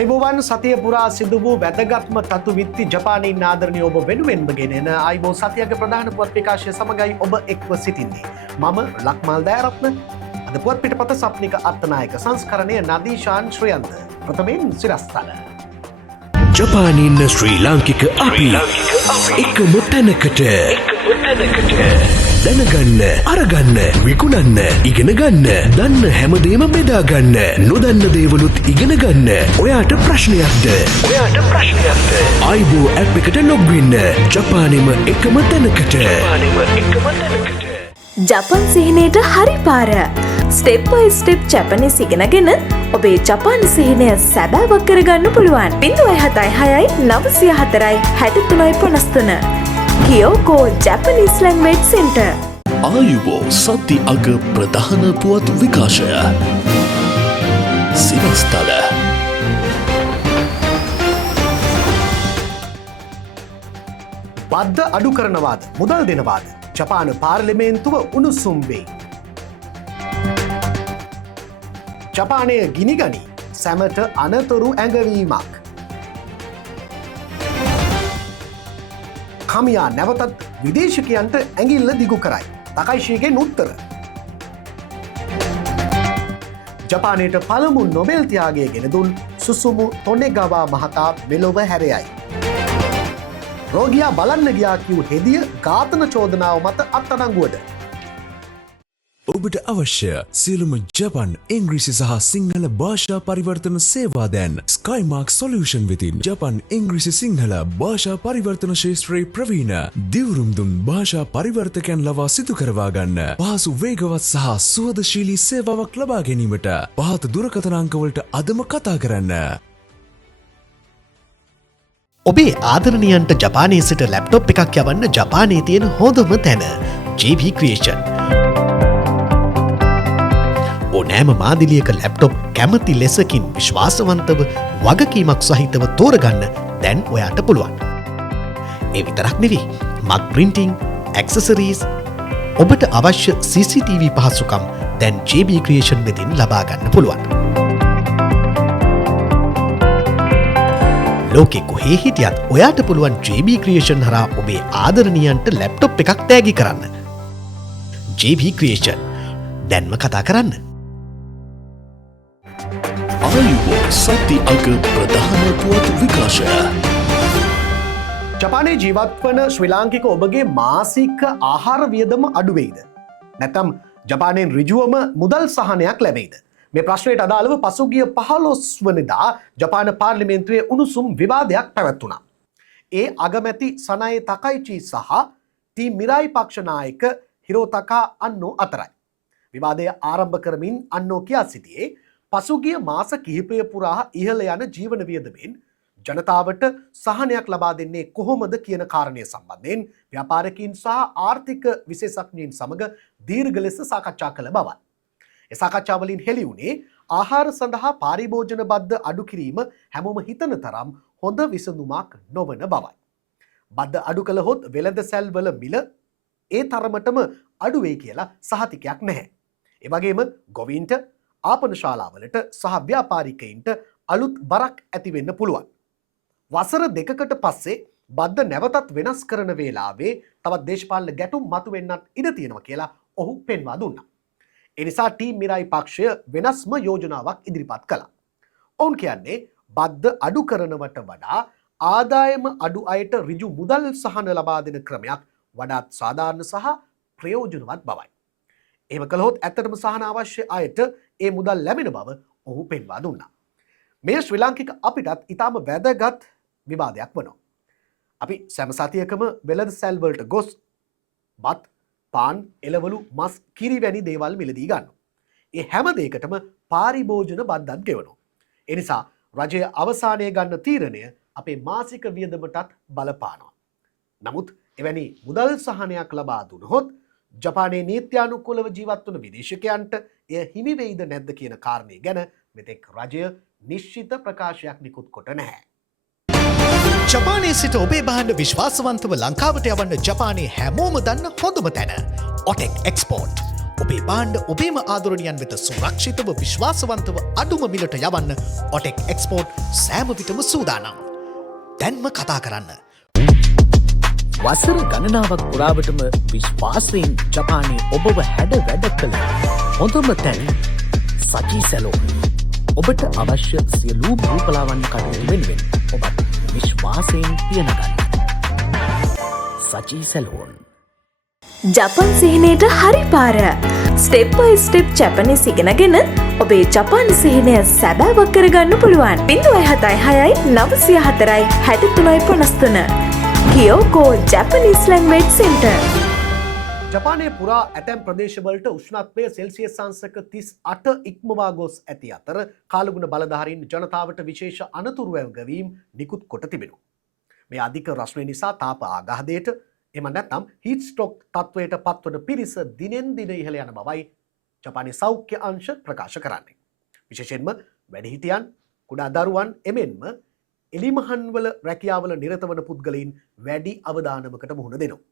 අයිබෝවන් සතිය පුරා සිදු වූ වැදගත්ම තතු විත්ති ජපානයේ ආදරණීය ඔබ වෙනුවෙන්ම ගෙනෙන අයිබෝ සතියක ප්‍රධාන පුවත් විකාශය සමගයි ඔබ එක්ව සිටින්නේ. මම ලක්මල් දයාරත්න. අද පුවත් පිටපත සප්නික අත්තනායක සංස්කරණය නදීෂාන් ශ්‍රියන්ත. ප්‍රථමයෙන් සිරස්තල. ජපානයේ ඉන්න ශ්‍රී ලාංකික අපි එකම තැනකට දැනගන්න, අරගන්න, විකුණන්න, ඉගෙන ගන්න, දන්න හැමදේම බෙදාගන්න, නොදන්න දේවලුත් ඉගෙන ගන්න. ඔයාට ප්‍රශ්නයක්ද? අයිබෝ ඇප් එකට ලොග් වෙන්න. ජපානෙම එකම තැනකට. ජපන් සිහිනයට හරි පාර. ස්ටෙප් බයි ස්ටෙප් ජපනිස් ඉගෙනගෙන ඔබේ ජපාන සිහිනය සැබෑවක් කරගන්න පුළුවන්. 076 904 6353 කියෝකෝ ජැපනීස් ලැන්ග්වේජ් සෙන්ටර්. ආයුබෝ සති අග ප්‍රධාන පුවත් විකාශය සිරස්තල. බද්ධ අඩු කරනවාද මුදල් දෙනවාද? ජපාන පාර්ලිමේන්තුව උණුසුම් වෙයි. ජපානය ගිනිගනි සැමට අනතුරු ඇඟවීමක්. කමියා නැවතත් විදේශකයන්ට ඇඟිල්ල දිගු කරයි. තකයිශීගෙන් උත්තර. ජපානයට පළමු නොබෙල් ත්‍යාගය ගෙන දුන් සුසුමු තොනෙගවා මහතා මෙලොව හැරයයි. රෝගයා බලන්න ගියා කිව් හෙදිය ඝාතන චෝදනාව මත අත්අඩංගුවද. ඔබට අවශ්‍ය සියලුම ජපන් ඉංග්‍රීසි සහ සිංහල භාෂා පරිවර්තන සේවා දැන් ස්කයිමාර්ක් සොලියුෂන් වෙතින් ජපන් ඉංග්‍රීසි සිංහල භාෂා පරිවර්තන ශේෂ්ත්‍රයේ ප්‍රවීණ දිවුරුම් දුන් භාෂා පරිවර්තකයන් ලවා සිදු කරවා ගන්න. පහසු වේගවත් සහ සුවදශීලී සේවාවක් ලබා ගැනීමට පහත දුරකථන අංකවලට අදම කතා කරන්න. ඔබේ ආදරණීයන්ට ජපානයේ සිට ලැප්ටොප් එකක් යවන්න ජපානයේ තියෙන හොඳම තැන JB Creation. ඕනෑම මාදිලියක ලැප්ටොප් කැමති ලෙසකින් විශ්වාසවන්තව වගකීමක් සහිතව තෝරගන්න දැන් ඔයාට පුළුවන්. ඒ විතරක් නෙවෙයි මක් ප්‍රින්ටිං, ඇක්සසරීස්, ඔබට අවශ්‍ය CCTV පහසුකම් දැන් JB Creation වෙතින් ලබා ගන්න පුළුවන්. ලෝකෙ කොහේ හිටියත් ඔයාට පුළුවන් JB Creation හරහා ඔබේ ආදරණීයන්ට ලැප්ටොප් එකක් තෑගි කරන්න. JB Creation දැන්ම කතා කරන්න. ආයුබෝ සති අග ප්‍රධාන පුවත් විකාශය. ජපානයේ ජීවත් වන ශ්‍රී ලාංකික ඔබගේ මාසික ආහාර වියදම අඩුවෙයිද? නැත්නම් ජපානයෙන් ඍජුවම මුදල් සහනයක් ලැබෙයිද? මේ ප්‍රශ්නයට අදාළව පසුගිය 15 වනදා ජපාන පාර්ලිමේන්තුවේ උණුසුම් විවාදයක් පැවැත්වුණා. ඒ අගමැති සනයේ තකයිචි සහ ටීම් මිරායි පක්ෂ නායක හිරෝතකා අන්නෝ අතරයි. විවාදය ආරම්භ කරමින් අන්නෝ කියා සිටියේ පසුගිය මාස කිහිපය පුරා ඉහළ යන ජීවන වියදමෙන් ජනතාවට සහනයක් ලබා දෙන්නේ කොහොමද කියන කාරණය සම්බන්ධයෙන් ව්‍යාපාරිකයින් සහ ආර්ථික විශේෂඥයින් සමග දීර්ඝ ලෙස සාකච්ඡා කළ බවයි. ඒ සාකච්ඡාවලින් හෙළි වුණේ ආහාර සඳහා පාරිභෝජන බද්ද අඩු කිරීම හැමෝම හිතන තරම් හොඳ විසඳුමක් නොවන බවයි. බද්ද අඩු කළහොත් වෙළඳ සැල්වල මිල ඒ තරමටම අඩු වෙයි කියලා සහතිකයක් නැහැ. ඒ වගේම ගොවීන්ට, ආපන ශාලාවලට සහ ව්‍යාපාරිකයින්ට අලුත් බරක් ඇති වෙන්න පුළුවන්. වසර දෙකකට පස්සේ බද්ද නැවතත් වෙනස් කරන වේලාවේ තවත් දේශපාලන ගැටුම් මතුවෙන්නත් ඉඩ තියෙනවා කියලා ඔහු පෙන්වා දුන්නා. ඒ නිසා ටීම් මිරායි පක්ෂය වෙනස්ම යෝජනාවක් ඉදිරිපත් කළා. ඔවුන් කියන්නේ බද්ද අඩු කරනවට වඩා ආදායම අඩු අයට ඍජු මුදල් සහන ලබා දෙන ක්‍රමයක් වඩාත් සාධාරණ සහ ප්‍රයෝජනවත් බවයි. එහෙම කළහොත් ඇත්තටම සහන අවශ්‍ය අයට ඒ මුදල් ලැබෙන බව ඔහු පෙන්වා දුන්නා. මේ ශ්‍රී ලාංකික අපිටත් ඉතාම වැදගත් විවාදයක් වනවා. අපි සෑම සතියකම වෙළඳ සැල් වලට ගොස් බත්, පාන්, එළවලු, මස්, කිරි වැනි දේවල් මිලදී ගන්නවා. ඒ හැම දෙයකටම පාරිභෝජන බද්දක් ගෙවනවා. ඒ නිසා රජය අවසානයේ ගන්න තීරණය අපේ මාසික වියදමටත් බලපානවා. නමුත් එවැනි මුදල් සහනයක් ලබා දුනහොත් ජපානයේ නීත්‍යානුකූලව ජීවත් වන විදේශකයන්ට එය හිමි වෙයිද නැද්ද කියන කාරණය ගැන මෙතෙක් රජය නිශ්චිත ප්‍රකාශයක් නිකුත් කොට නැහැ. ජපානයේ සිට ඔබේ භාණ්ඩ විශ්වාසවන්තව ලංකාවට යවන්න ජපානයේ හැමෝම දන්න හොඳම තැන ඔටෙක් එක්ස්පෝර්ට්. ඔබේ බාණ්ඩ ඔබේම ආදරණියන් වෙත සුරක්ෂිතව විශ්වාසවන්තව අඩුම මිලට යවන්න ඔටෙක් එක්ස්පෝර්ට් සෑම විටම සූදානම්. දැන්ම කතා කරන්න. වසර ගණනාවක් පුරාවටම විශ්වාසයෙන් ජපානයේ ඔබව හැඩ වැඩ කළ හොඳම තැන සජී සැලෝන්. ඔබට අවශ්‍ය සියලූ රූපලාවන්‍ය කටයුතු වෙනුවෙන් ඔබත් විශ්වාසයෙන් පියනගන්න. සජී සැලෝන්. ජපන් සිහිනයට හරි පාර. ස්ටෙප් බයි ස්ටෙප් ජැපනීස් ඉගෙනගෙන ඔබේ ජපාන් සිහිනය සැබෑවක් කරගන්න පුළුවන්. 0.6යි 904යි 63.53. කියෝකෝ ජැපනීස් ලැන්ග්වේජ් සෙන්ටර්. ජපානයේ පුරා ඇතැම් ප්‍රදේශවලට උෂ්ණත්වය සෙල්සියස් අංශක 38 ඉක්මවා ගොස් ඇති අතර කාලගුණ බලධාරීන් ජනතාවට විශේෂ අනතුරු වැවගවීම් නිකුත් කොට තිබෙනවා. මේ අධික රස්නේ නිසා තාප ආගාධයට එම නැත්නම් හීට් ස්ට්‍රෝක් තත්වයට පත්වන පිරිස දිනෙන් දින ඉහළ යන බවයි ජපානයේ සෞඛ්‍ය අංශ ප්‍රකාශ කරන්නේ. විශේෂයෙන්ම වැඩිහිටියන්, කුඩා දරුවන් එමෙන්ම එලිමහන්වල රැකියාවල නිරත වන පුද්ගලයින් වැඩි අවධානමකට මුහුණ දෙනවා.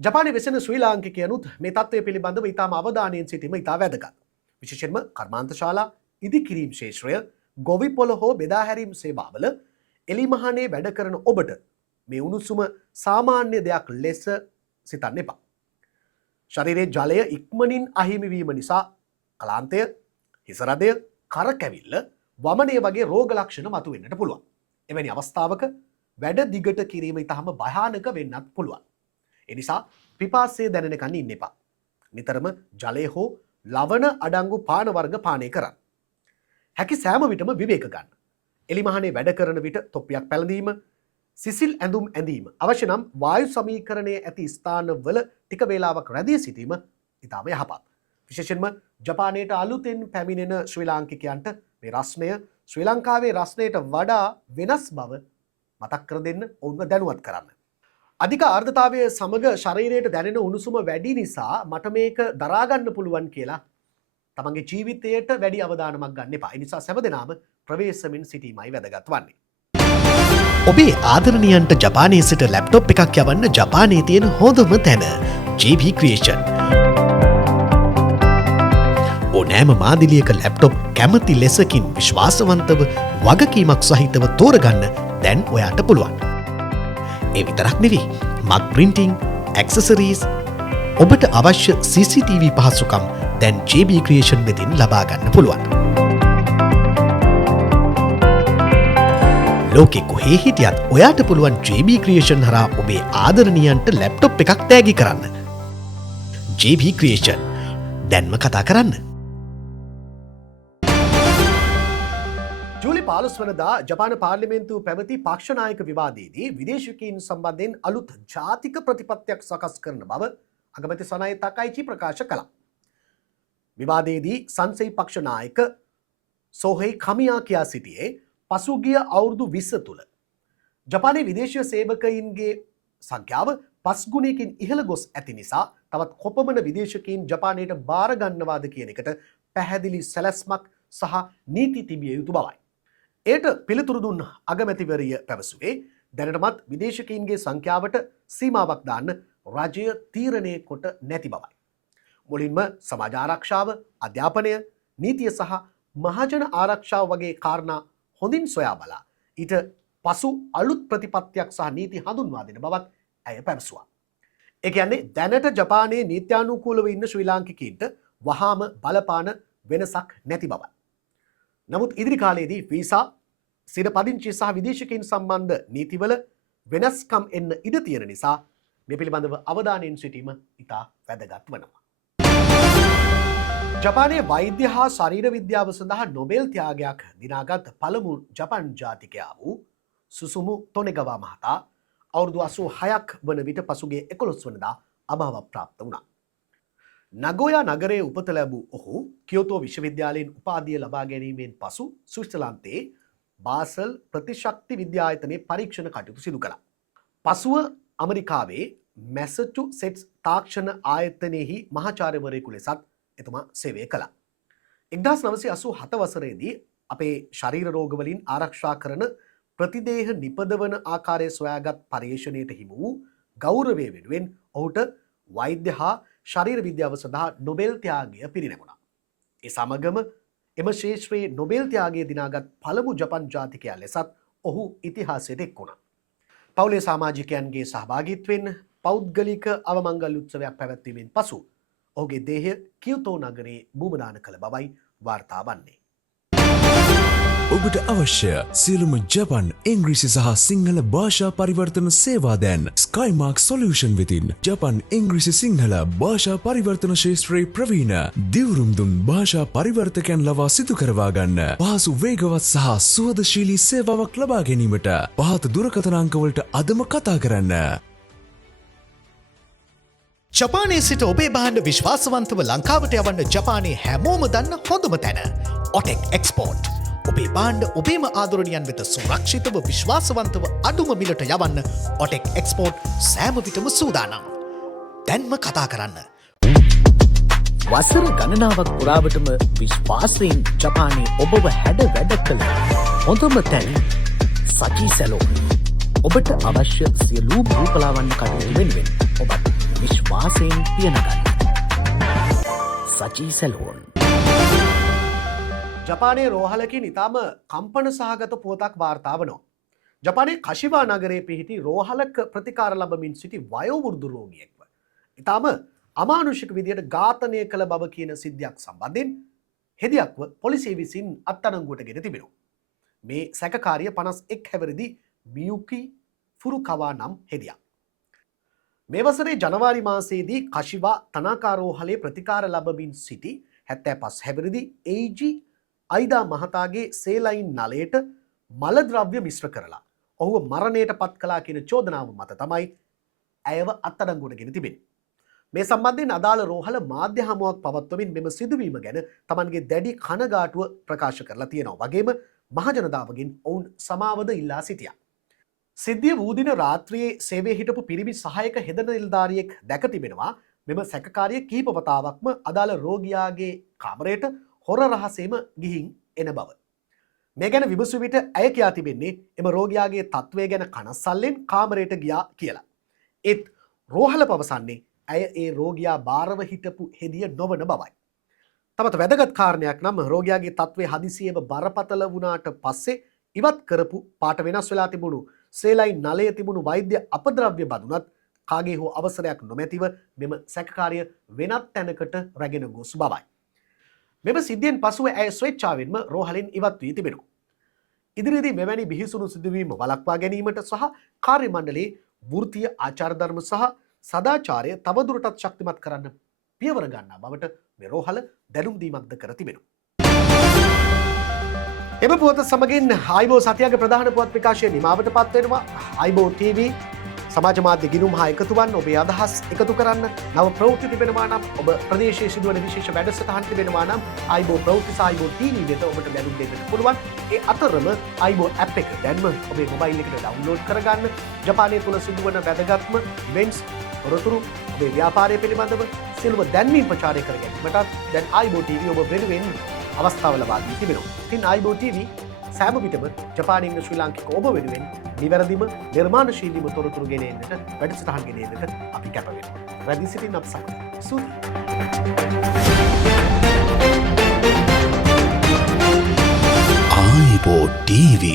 ජපානයේ වෙසෙන ශ්‍රී ලාංකිකයනුත් මේ තත්ත්වය පිළිබඳව ඉතාම අවධානයෙන් සිටීම ඉතා වැදගත්. විශේෂයෙන්ම කර්මාන්තශාලා, ඉදිකිරීම් ක්ෂේත්‍රය, ගොවිපොළ හෝ බෙදාහැරීම් සේවාවල එලිමහනේ වැඩ කරන ඔබට මේ උණුසුම සාමාන්‍ය දෙයක් ලෙස සිතන්න එපා. ශරීරයේ ජලය ඉක්මනින් අහිමිවීම නිසා කලාන්තය, හිසරදය, කරකැවිල්ල, වමනය වගේ රෝග ලක්ෂණ මතුවෙන්නට පුළුවන්. එවැනි අවස්ථාවක වැඩ දිගට කිරීම ඉතාම භයානක වෙන්නත් පුළුවන්. එනිසා පිපාසය දැනෙනකන් ඉන්න එපා. නිතරම ජලය හෝ ලවණ අඩංගු පාන වර්ග පානය කරන්න. හැකි සෑම විටම විවේක ගන්න. එලිමහනේ වැඩ කරන විට තොප්පියක් පැළඳීම, සිසිල් ඇඳුම් ඇඳීම, අවශ්‍ය නම් වායු සමීකරණයේ ඇති ස්ථානවල ටික වේලාවක් රැඳී සිටීම ඉතාම යහපත්. විශේෂයෙන්ම ජපානයට අලුතෙන් පැමිණෙන ශ්‍රී ලාංකිකයන්ට මේ රස්නය ශ්‍රී ලංකාවේ රස්නයට වඩා වෙනස් බව මතක් කර දෙන්න ඔවුන්ව දැනුවත් කරන්න. අධික ආර්ද්‍රතාවය සමග ශරීරයට දැනෙන උණුසුම වැඩි නිසා මට මේක දරාගන්න පුළුවන් කියලා තමන්ගේ ජීවිතයට වැඩි අවධානමක් ගන්න එපා. ඒ නිසා සෑම දෙනාම ප්‍රවේශමින් සිටීමයි වැදගත් වන්නේ. ඔබේ ආදරණියන්ට ජපානයේ සිට ලැප්ටොප් එකක් යවන්න ජපානයේ තියෙන හොඳම තැන JB Creation. ඕනෑම මාදිලියක ලැප්ටොප් කැමති ලෙසකින් විශ්වාසවන්තව වගකීමක් සහිතව තෝරගන්න දැන් ඔයාට පුළුවන්. ඒ විතරක් නෙවෙයි, මක් ප්‍රින්ටිං, ඇක්සසරීස්, ඔබට අවශ්‍ය CCTV පහසුකම් දැන් JB Creation වෙතින් ලබා ගන්න පුළුවන්. ලෝකෙ කොහේ හිටියත් ඔයාට පුළුවන් JB Creation හරහා ඔබේ ආදරණියන්ට ලැප්ටොප් එකක් තෑගි කරන්න. JB Creation දැන්ම කතා කරන්න. ජූලි 15 වනදා ජපාන පාර්ලිමේන්තුව පැවති පක්ෂනායක විවාදයේදී විදේශිකයින් සම්බන්ධයෙන් අලුත් ජාතික ප්‍රතිපත්තියක් සකස් කරන බව අගමැති සනයි තකයිචි ප්‍රකාශ කළා. විවාදයේදී සංසයි පක්ෂ නායක සෝහෙයි කමියා කියා සිටියේ පසුගිය අවුරුදු 20 තුළ ජපානයේ විදේශීය සේවකයින්ගේ සංඛ්‍යාව 5 ගුණයකින් ඉහළ ගොස් ඇති නිසා තවත් කොපමණ විදේශිකයින් ජපානයට බාර ගන්නවාද කියන එකට පැහැදිලි සැලැස්මක් සහ නීති තිබිය යුතු බවයි. එයට පිළිතුරු දුන් අගමැතිවරිය පැවසුවේ දැනටමත් විදේශිකයින්ගේ සංඛ්‍යාවට සීමාවක් දාන්න රජය තීරණය කොට නැති බවයි. මුලින්ම සමාජ ආරක්ෂාව, අධ්‍යාපනය, නීතිය සහ මහජන ආරක්ෂාව වගේ කාරණා හොඳින් සොයා බලා ඊට පසු අලුත් ප්‍රතිපත්තියක් සහ නීති හඳුන්වා දෙන බවත් ඇය පැවසුවා. ඒ කියන්නේ දැනට ජපානයේ නීත්‍යානුකූලව ඉන්න ශ්‍රී ලාංකිකයින්ට වහාම බලපාන වෙනසක් නැති බවයි. නමුත් ඉදිරි කාලයේදී වීසා, සිරපදිංචි සහ විදේශිකයින් සම්බන්ධ නීතිවල වෙනස්කම් එන්න ඉඩ තියෙන නිසා මේ පිළිබඳව අවධානයෙන් සිටීම ඉතා වැදගත් වනවා. ජපානයේ වෛද්‍ය හා ශරීර විද්‍යාව සඳහා නොබෙල් ත්‍යාගයක් දිනාගත් පළමු ජපන් ජාතිකයා වූ සුසුමු තොනෙගවා මහතා අවුරුදු 86ක් වන විට පසුගිය 11 වනදා අභාව ප්‍රාප්ත වුණා. නගෝයා නගරයේ උපත ලැබූ ඔහු කියෝතෝ විශ්වවිද්‍යාලයෙන් උපාධිය ලබා ගැනීමෙන් පසු ස්විට්සර්ලන්තයේ බාසල් ප්‍රතිශක්ති විද්‍යායතනයේ පරීක්ෂණ කටයුතු සිදු කළා. පසුව ඇමරිකාවේ මැසචුසෙට්ස් තාක්ෂණ ආයතනයෙහි මහාචාර්යවරයෙකු ලෙසත් එතුමා සේවය කළා. 1987 වසරේදී අපේ ශරීර රෝගවලින් ආරක්ෂා කරන ප්‍රතිදේහ නිපදවන ආකාරය සොයාගත් පර්යේෂණයට හිමි වූ ගෞරවය වෙනුවෙන් ඔහුට වෛද්‍ය හා ශරීර විද්‍යාව සඳහා නොබෙල් ත්‍යාගය පිරිනැමුණා. ඒ සමගම එම ශේෂ්ත්‍රයේ නොබෙල් ත්‍යාගය දිනාගත් පළමු ජපන් ජාතිකයා ලෙසත් ඔහු ඉතිහාසයට එක් වුණා. පවුලේ සමාජිකයන්ගේ සහභාගීත්වයෙන් පෞද්ගලික අවමංගල් උත්සවයක් පැවැත්වීමෙන් පසු ඔහුගේ දේහය කියුතෝ නගරයේ භූමදාන කළ බවයි වාර්තා වන්නේ. ඔබට අවශ්‍ය සියලුම ජපන් ඉංග්‍රීසි සහ සිංහල භාෂා පරිවර්තන සේවා දැන් ස්කයිමාර්ක් සොලියුෂන් වෙතින් ජපන් ඉංග්‍රීසි සිංහල භාෂා පරිවර්තන ශේෂ්ත්‍රයේ ප්‍රවීණ දිවුරුම් දුන් භාෂා පරිවර්තකයන් ලවා සිදු කරවා ගන්න පහසු වේගවත් සහ සුවදශීලී සේවාවක් ලබා ගැනීමට පහත දුරකථන අංකවලට අදම කතා කරන්න. ජපානයේ සිට ඔබේ බාණ්ඩ විශ්වාසවන්තව ලංකාවට යවන්න ජපානයේ හැමෝම දන්න හොඳම තැන ඔටෙක් එක්ස්පෝර්ට්. ඔබේ බාණ්ඩ ඔබේම ආදරණියන් වෙත සුරක්ෂිතව විශ්වාසවන්තව අඩුම මිලට යවන්න ඔටෙක් එක්ස්පෝර්ට් සෑම විටම සූදානම්. දැන්ම කතා කරන්න. වසර ගණනාවක් පුරාවටම විශ්වාසයෙන් ජපානයේ ඔබව හැඩ වැඩ කළ හොඳම තැන සජී සැලෝන්. ඔබට අවශ්‍ය සියලූ රූපලාවන්‍ය කටයුතු වෙනුවෙන් ඔබත් විශ්වාසයෙන් පියනගන්න. සජී සැලෝන්. ජපානයේ රෝහලකින් ඉතාම කම්පන සහගත පුවතක් වාර්තා වනවා. ජපානයේ කශිවා නගරයේ පිහිටි රෝහලක ප්‍රතිකාර ලබමින් සිටි වයෝවෘද්ධ රෝගියෙක්ව ඉතාම අමානුෂික විදියට ඝාතනය කළ බව කියන සිද්ධියක් සම්බන්ධයෙන් හෙදියක්ව පොලිසිය විසින් අත්අඩංගුවට ගෙන තිබෙනවා. මේ සැකකාරිය 51 හැවිරිදි මියුකි ෆුරුකවා නම් හෙදියක්. මේ වසරේ ජනවාරි මාසයේදී කශිවා තනාකා රෝහලේ ප්‍රතිකාර ලබමින් සිටි 75 හැවිරිදි ඒජි අයිදා මහතාගේ සේලයින් නලයට මල ද්‍රව්‍ය මිශ්‍ර කරලා ඔහුව මරණයට පත් කළා කියන චෝදනාව මත තමයි ඇයව අත්අඩංගුවට ගෙන තිබෙන්නේ. මේ සම්බන්ධයෙන් අදාළ රෝහල මාධ්‍ය හමුවක් පවත්වමින් මෙම සිදුවීම ගැන තමන්ගේ දැඩි කනගාටුව ප්‍රකාශ කරලා තියෙනවා. වගේම මහජනතාවගෙන් ඔවුන් සමාවද ඉල්ලා සිටියා. සිද්ධිය වූ දින රාත්‍රියේ සේවයේ හිටපු පිරිමි සහායක හෙද නිලධාරියෙක් දැක තිබෙනවා මෙම සැකකාරිය කීප වතාවක්ම අදාළ රෝගියාගේ කාමරයට හොර රහසේම ගිහින් එන බව. මේ ගැන විමසු විට ඇය කියා තිබෙන්නේ එම රෝගියාගේ තත්ත්වය ගැන කනස්සල්ලෙන් කාමරයට ගියා කියලා. ඒත් රෝහල පවසන්නේ ඇය ඒ රෝගියා බාරව හිටපු හෙදිය නොවන බවයි. තවත් වැදගත් කාරණයක් නම් රෝගියාගේ තත්ත්වය හදිසියේම බරපතල වුණාට පස්සේ ඉවත් කරපු පාට වෙනස් වෙලා තිබුණු සේලයින් නලයේ තිබුණු වෛද්‍ය අපද්‍රව්‍ය බඳුනත් කාගේ හෝ අවසරයක් නොමැතිව මෙම සැකකාරිය වෙනත් තැනකට රැගෙන ගොස් බවයි. මෙම සිද්ධියෙන් පසුව ඇය ස්වේච්ඡාවෙන්ම රෝහලෙන් ඉවත් වී තිබෙනවා. ඉදිරියේදී මෙවැනි බිහිසුණු සිදුවීම වළක්වා ගැනීමට සහ කාර්ය මණ්ඩලයේ වෘත්තීය ආචාර ධර්ම සහ සදාචාරය තවදුරටත් ශක්තිමත් කරන්න පියවර ගන්නා බවට මේ රෝහල දැනුම් දීමක්ද කර තිබෙනවා. එම පුවත සමගින් ආයිබෝ සතියගේ ප්‍රධාන පුවත් විකාශය නිමාවට පත් වෙනවා. ආයිබෝ TV සමාජ මාධ්‍ය ගිණුම් හා එකතු වන්න ඔබේ අදහස් එකතු කරන්න. නව ප්‍රවෘත්ති තිබෙනවා නම් ඔබ ප්‍රදේශයේ සිදුවන විශේෂ වැඩසටහන් තිබෙනවා නම් ආයිබෝ ප්‍රවෘත්ති සහ ආයිබෝ TV වෙත ඔබට දැනුම් දෙන්නට පුළුවන්. ඒ අතරම ආයිබෝ ඇප් එක දැන්ම ඔබේ මොබයිල් එකට ඩවුන්ලෝඩ් කරගන්න. ජපානයේ තුල සිදුවන වැදගත්ම ඉවෙන්ට්ස් තොරතුරු ඔබේ ව්‍යාපාරය පිළිබඳව සියලුම දැන්වීම් ප්‍රචාරය කර ගැනීමටත් දැන් ආයිබෝ TV ඔබ වෙනුවෙන් අවස්ථාව ලබා දී තිබෙනවා. ඉතින් ආයිබෝ TV සෑම විටම ජපානයේ ඉන්න ශ්‍රී ලාංකික ඔබ වෙනුවෙන් නිවැරදිම නිර්මාණශීලීම තොරතුරු ගෙන එන්නට වැඩසටහන් ගෙන එන්නට අපි කැප වෙනවා. රැඳී සිටින්න අප සමග. ආයිබෝ TV